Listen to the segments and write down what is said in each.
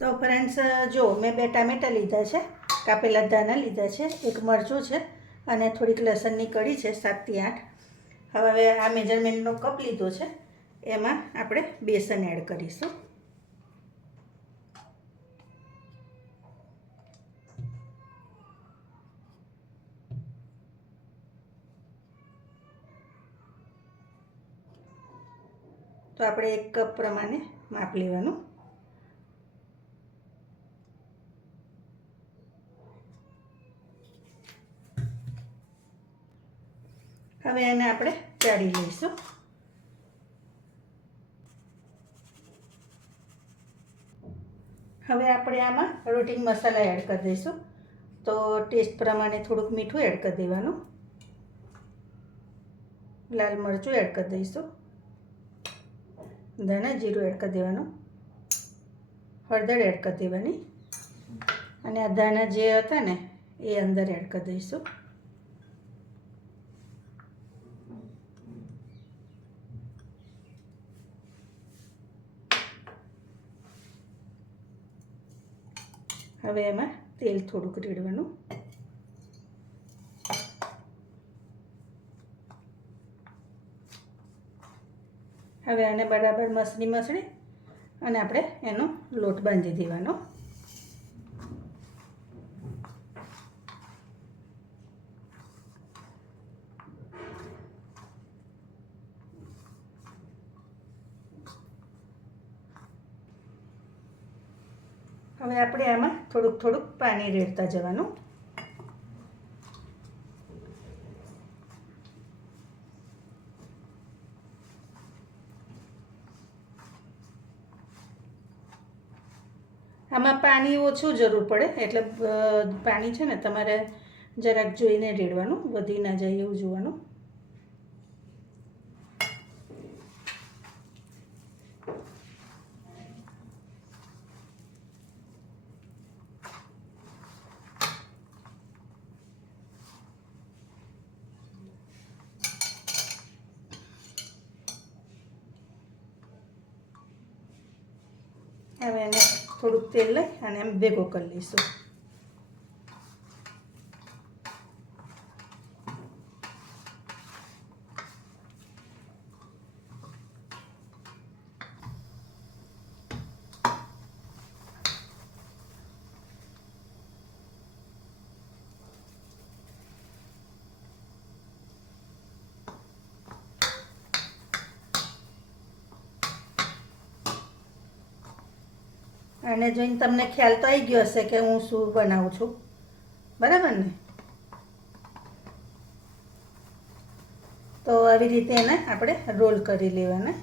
તો ફ્રેન્ડ્સ જો મેં 2 ટામેટાં લીધા છે, કાપેલા ધાણા લીધા છે, 1 મરચું છે અને થોડીક લસણની કળી છે 7 થી 8. હવે આ મેજરમેન્ટનો કપ લીધો છે, એમાં આપણે બેસન એડ કરીશું. તો આપણે 1 કપ પ્રમાણે માપ લેવાનું. હવે એને આપણે ચાળી લઈશું. હવે આપણે આમાં રોટી મસાલા એડ કરી દઈશું. તો ટેસ્ટ પ્રમાણે થોડુંક મીઠું એડ કરી દેવાનું, લાલ મરચું એડ કરી દઈશું, ધાણા જીરું એડ કરી દેવાનું, હળદર એડ કરી દેવાની અને આ ધાણા જે હતા ને એ અંદર એડ કરી દઈશું. હવે એમાં તેલ થોડુંક રેડવાનું. હવે આને બરાબર મસળી અને આપણે એનો લોટ બાંધી દેવાનો. હવે આપણે આમાં થોડુંક પાણી રેડતા જવાનું. આમાં પાણી ઓછું જરૂર પડે, એટલે પાણી છે ને તમારે જરાક જોઈને રેડવાનું, વધી ના જાય એવું જોવાનું. હવે એને થોડુંક તેલ લઈ અને એમ ભેગો કરી લઈશું. અને જોઈને તમને ખ્યાલ તો આવી ગયો હશે કે હું શું બનાવું છું, બરાબર ને? તો આવી રીતે એને આપણે રોલ કરી લેવાના.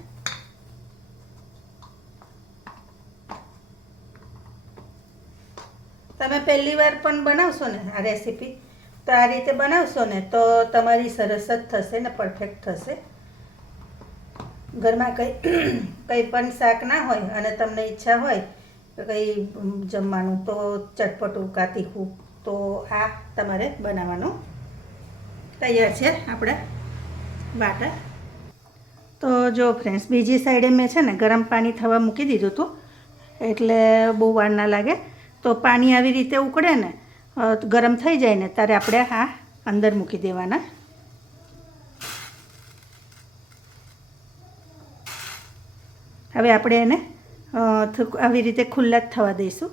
તમે પહેલી વાર પણ બનાવશો ને આ રેસીપી, તો આ રીતે બનાવશો ને તો તમારી સરસ જ થશે ને પરફેક્ટ થશે. ઘરમાં કંઈ પણ શાક ના હોય અને તમને ઈચ્છા હોય કંઈ જમવાનું તો ચટપટું કાં તીખું, તો આ તમારે બનાવવાનું. તૈયાર છે આપણા બાટર. તો જો ફ્રેન્ડ્સ, બીજી સાઈડે મેં છે ને ગરમ પાણી થવા મૂકી દીધું હતું, એટલે બહુ વાર ના લાગે. તો પાણી આવી રીતે ઉકળે ને, ગરમ થઈ જાય ને, ત્યારે આપણે આ અંદર મૂકી દેવાના. હવે આપણે એને આવી રીતે ખુલ્લા જ થવા દઈશું.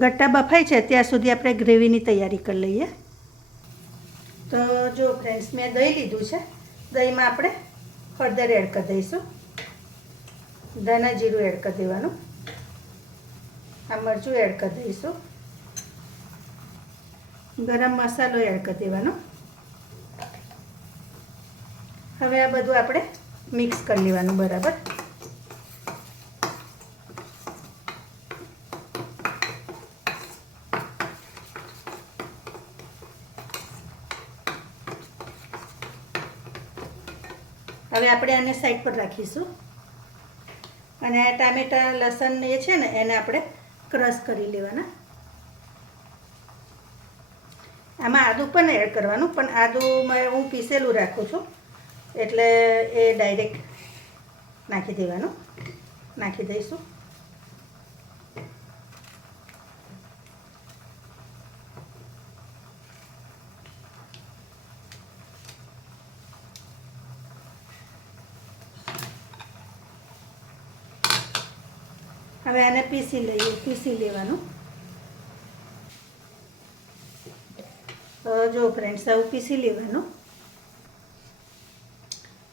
ગટ્ટા બફાય છે ત્યાં સુધી આપણે ગ્રેવીની તૈયારી કરી લઈએ. તો જો ફ્રેન્ડ્સ, મેં દહીં લીધું છે. દહીંમાં આપણે હળદર એડ કરી દઈશું, ધાણા જીરું એડ કરી દેવાનું, આ મરચું એડ કરી દઈશું, ગરમ મસાલો એડ કરી દેવાનો. હવે આ બધું આપણે મિક્સ કરી લેવાનું બરાબર. હવે આપણે આને સાઈડ પર રાખીશું અને આ ટામેટાં લસણ એ છે ને એને આપણે ક્રશ કરી લેવાના. આમાં આદું પણ એડ કરવાનું, પણ આદુમાં હું પીસેલું રાખું છું, એટલે એ ડાયરેક્ટ નાખી દઈશું. હવે આને પીસી લેવાનું. તો જો ફ્રેન્ડ્સ આવું પીસી લેવાનું.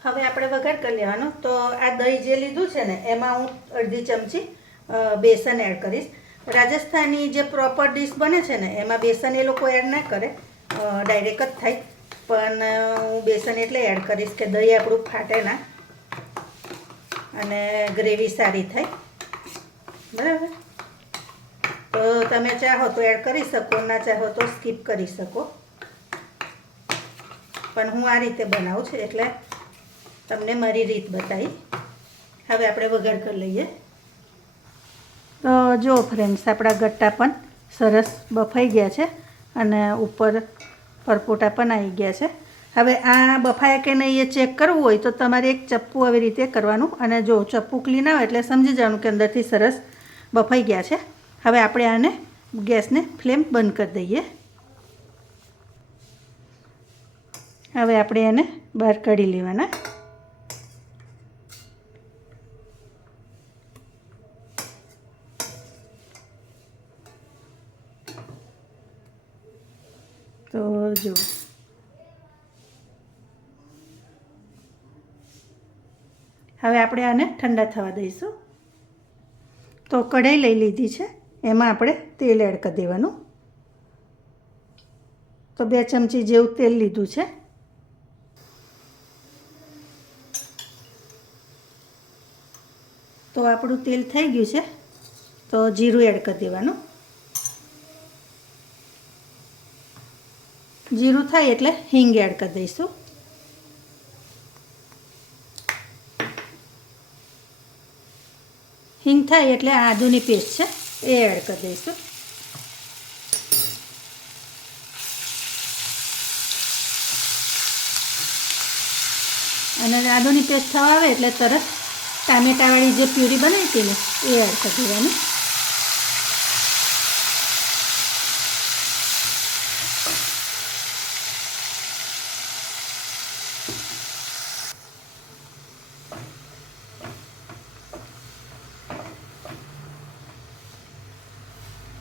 હવે આપણે વઘાર કરી લેવાનો. તો આ દહીં જે લીધું છે ને એમાં હું અડધી ચમચી બેસન એડ કરીશ. રાજસ્થાની જે પ્રોપર ડીશ બને છે ને એમાં બેસન એ લોકો એડ ના કરે, ડાયરેક્ટ જ થાય. પણ હું બેસન એટલે એડ કરીશ કે દહીં આપણું ફાટે ના અને ગ્રેવી સારી થાય. બરાબર. તો તમે ચાહો તો એડ કરી શકો, ના ચાહો તો સ્કીપ કરી શકો. પણ હું આ રીતે બનાવું છું એટલે તમને મારી રીત બતાવી. હવે આપણે વઘાર કરી લઈએ. તો જો ફ્રેન્ડ્સ આપણા ગટ્ટા પણ સરસ બફાઈ ગયા છે અને ઉપર પરપોટા પણ આવી ગયા છે. હવે આ બફાયા કે નહીં એ ચેક કરવું હોય તો તમારે એક ચપ્પુ આવી રીતે કરવાનું અને જો ચપ્પુ ક્લીન આવે એટલે સમજી જવાનું કે અંદરથી સરસ બફાઈ ગયા છે. હવે આપણે આને ગેસને ફ્લેમ બંધ કરી દઈએ. હવે આપણે એને બહાર કાઢી લેવાના. તો જો હવે આપણે આને ઠંડા થવા દઈશું. તો કઢાઈ લઈ લીધી છે, એમાં આપણે તેલ એડ કરી દેવાનું. તો 2 ચમચી જેવું તેલ લીધું છે. તો આપણું તેલ થઈ ગયું છે. તો જીરું એડ કરી દેવાનું. જીરું થાય એટલે હિંગ એડ કરી દઈશું. હિંગ થાય એટલે આદુની પેસ્ટ છે એ એડ કરી દઈશું. અને આદુની પેસ્ટ થવા આવે એટલે તરત ટામેટાવાળી જે પ્યુરી બનાવી હતી ને એ એડ કરી દેવાની.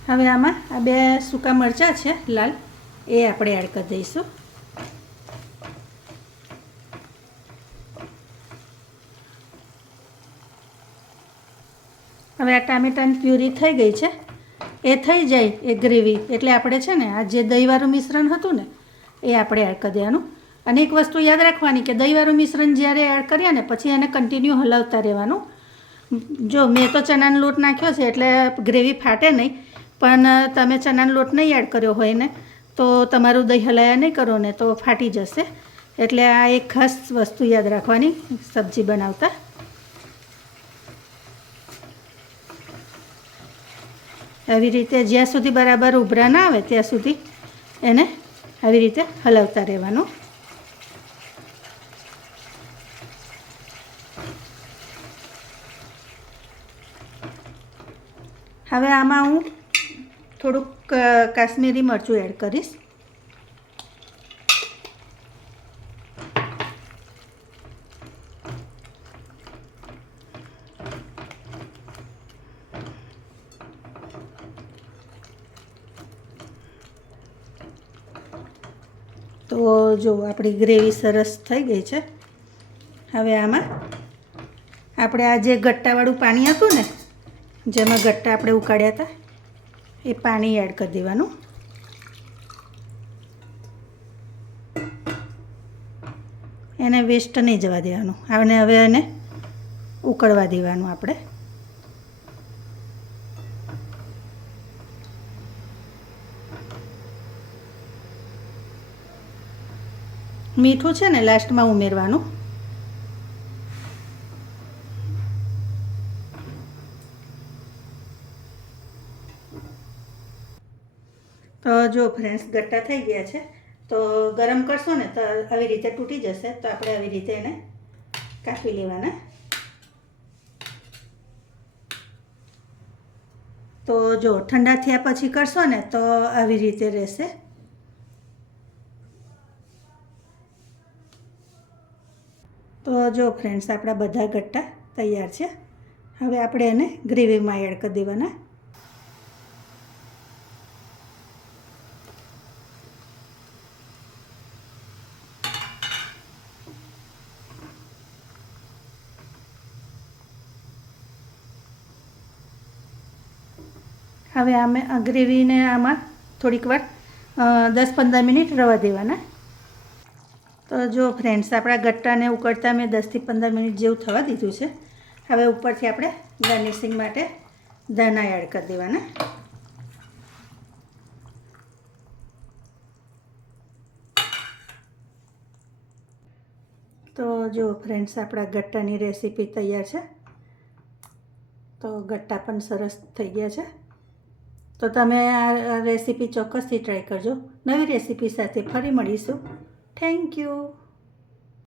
હવે આમાં આ 2 સૂકા મરચાં છે લાલ, એ આપણે એડ કરી દઈશું. હવે આ ટામેટાની પ્યુરી થઈ ગઈ છે. એ થઈ જાય એ ગ્રેવી એટલે આપણે છે ને આ જે દહીંવાળું મિશ્રણ હતું ને એ આપણે એડ કરી દેવાનું. અને એક વસ્તુ યાદ રાખવાની કે દહીંવાળું મિશ્રણ જ્યારે એડ કરીએ ને પછી એને કન્ટિન્યુ હલાવતા રહેવાનું. જો મેં તો ચણાનો લોટ નાખ્યો છે એટલે ગ્રેવી ફાટે નહીં, પણ તમે ચણાનો લોટ નહીં એડ કર્યો હોય ને તો તમારું દહીં હલાયા નહીં કરો ને તો ફાટી જશે. એટલે આ એક ખાસ વસ્તુ યાદ રાખવાની સબ્જી બનાવતા. આવી રીતે જ્યાં સુધી બરાબર ઉભરા ના આવે ત્યાં સુધી એને આવી રીતે હલાવતા રહેવાનું. હવે આમાં હું થોડુંક કાશ્મીરી મરચું એડ કરીશ. તો જો આપણી ગ્રેવી સરસ થઈ ગઈ છે. હવે આમાં આપણે આ જે ગટ્ટાવાળું પાણી હતું ને જેમાં ગટ્ટા આપણે ઉકાળ્યા હતા એ પાણી એડ કરી દેવાનું. એને વેસ્ટ નહીં જવા દેવાનું. અને હવે એને ઉકળવા દેવાનું આપણે. મીઠું છે ને લાસ્ટમાં ઉમેરવાનું. તો જો ફ્રેન્ડ્સ ગટ્ટા થઈ ગયા છે. તો ગરમ કરશો ને તો આવી રીતે તૂટી જશે. તો આપણે આવી રીતે એને કાપી લેવાના. તો જો ઠંડા થયા પછી કરશો ને તો આવી રીતે રહેશે. તો જો ફ્રેન્ડ્સ આપણા બધા ગટ્ટા તૈયાર છે. હવે આપણે એને ગ્રેવીમાં એડ કરી દેવાના. હવે અમે ગ્રેવીને આમાં થોડીક વાર 10-15 મિનિટ રવા દેવાના. તો જો ફ્રેન્ડ્સ, આપણા ગટ્ટાને ઉકળતા મેં 10થી 15 મિનિટ જેવું થવા દીધું છે. હવે ઉપરથી આપણે ગાર્નિશિંગ માટે ધાણા એડ કરી દેવાના. તો જો ફ્રેન્ડ્સ, આપણા ગટ્ટાની રેસીપી તૈયાર છે. તો ગટ્ટા પણ સરસ થઈ ગયા છે. તો તમે આ રેસીપી ચોક્કસથી ટ્રાય કરજો. નવી રેસીપી સાથે ફરી મળીશું. Thank you.